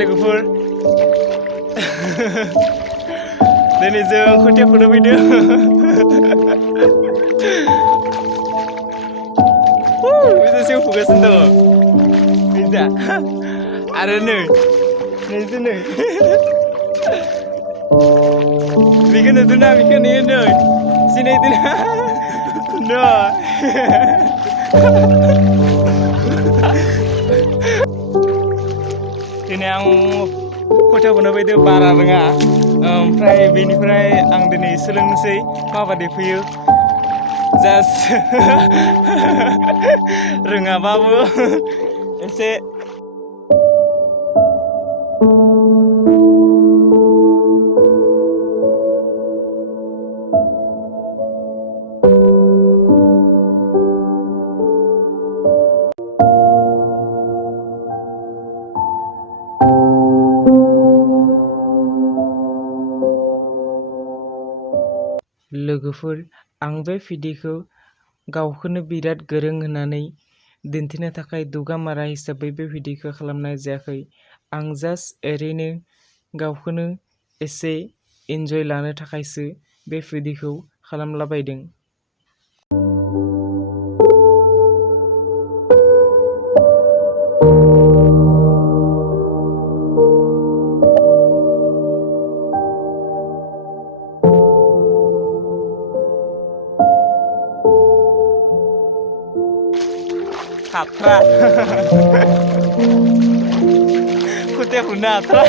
लोगोफोर दिनै जों खुथिया फुनो फैदों बिदिसो फुगासिनो दङ बिदा आरो नै बेखौ नुदोंना बेखौ नुयो नै सिनायदोंना न दिनै आं खुथिया फुनो फैदों बारा रोङा ओमफ्राय बेनिफ्राय आं दिनै सोलोंनोसै माबादि फुयो जास्ट रोङाबाबो एसे लोगोफोर आं बे भिडिअखौ गावखौनो बिराद गोरों होननानै दिन्थिनो थाखाय दुगामारा हिसाबै बे भिडिअखौ खालामनाय जायाखै आं जास्ट ओरैनो गावखौनो एसे इन्जय लानो थाखायसो बे भिडिअखौ खालामलाबायदों। हाथ्रा खुथिया फुनो हाथ्रा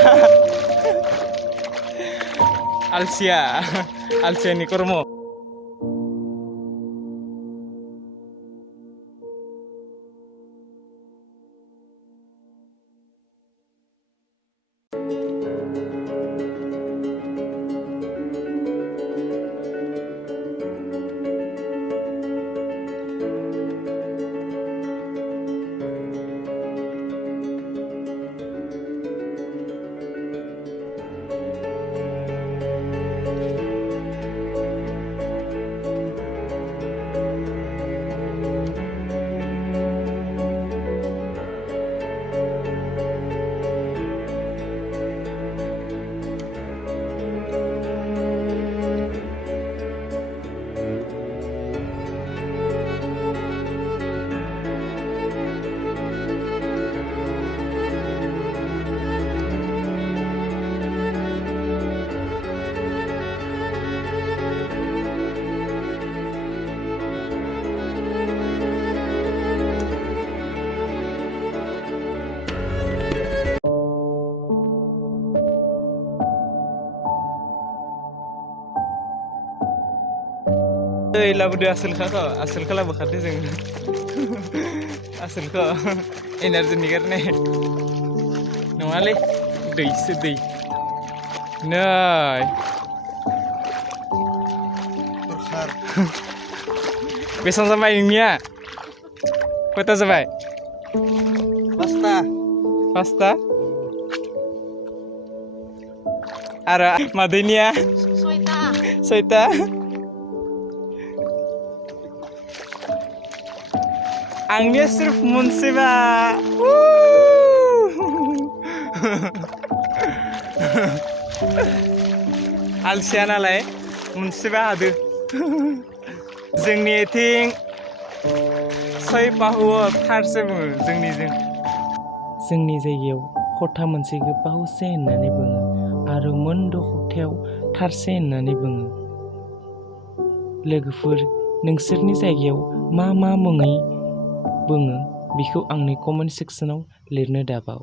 आलसियानि कर्म लाबोदो आसोलखौ लाबोखादो जों आसोलखौ एनार्जिनि गारनाय नङालै दैसो दै नै बेसेबां जाबाय नोंनिया खयथा जाबाय पासता आरो मादैनिया सयथा आंनिया सिर्फ मोनसेबा आलसिया नालाय मोनसेबा हादो जोंनि थिं सय बाहुआव थारसे बुङो जोंनि जायगायाव खथा मोनसेखौ बाहुसे होननानै बुङो आरो मोनद' खथायाव थारसे होननानै बुङो। लोगोफोर नोंसोरनि जायगायाव मा मुङै बुङो बेखौ आंनि कमेन्ट सेक्सनाव लिरनो दाबाव।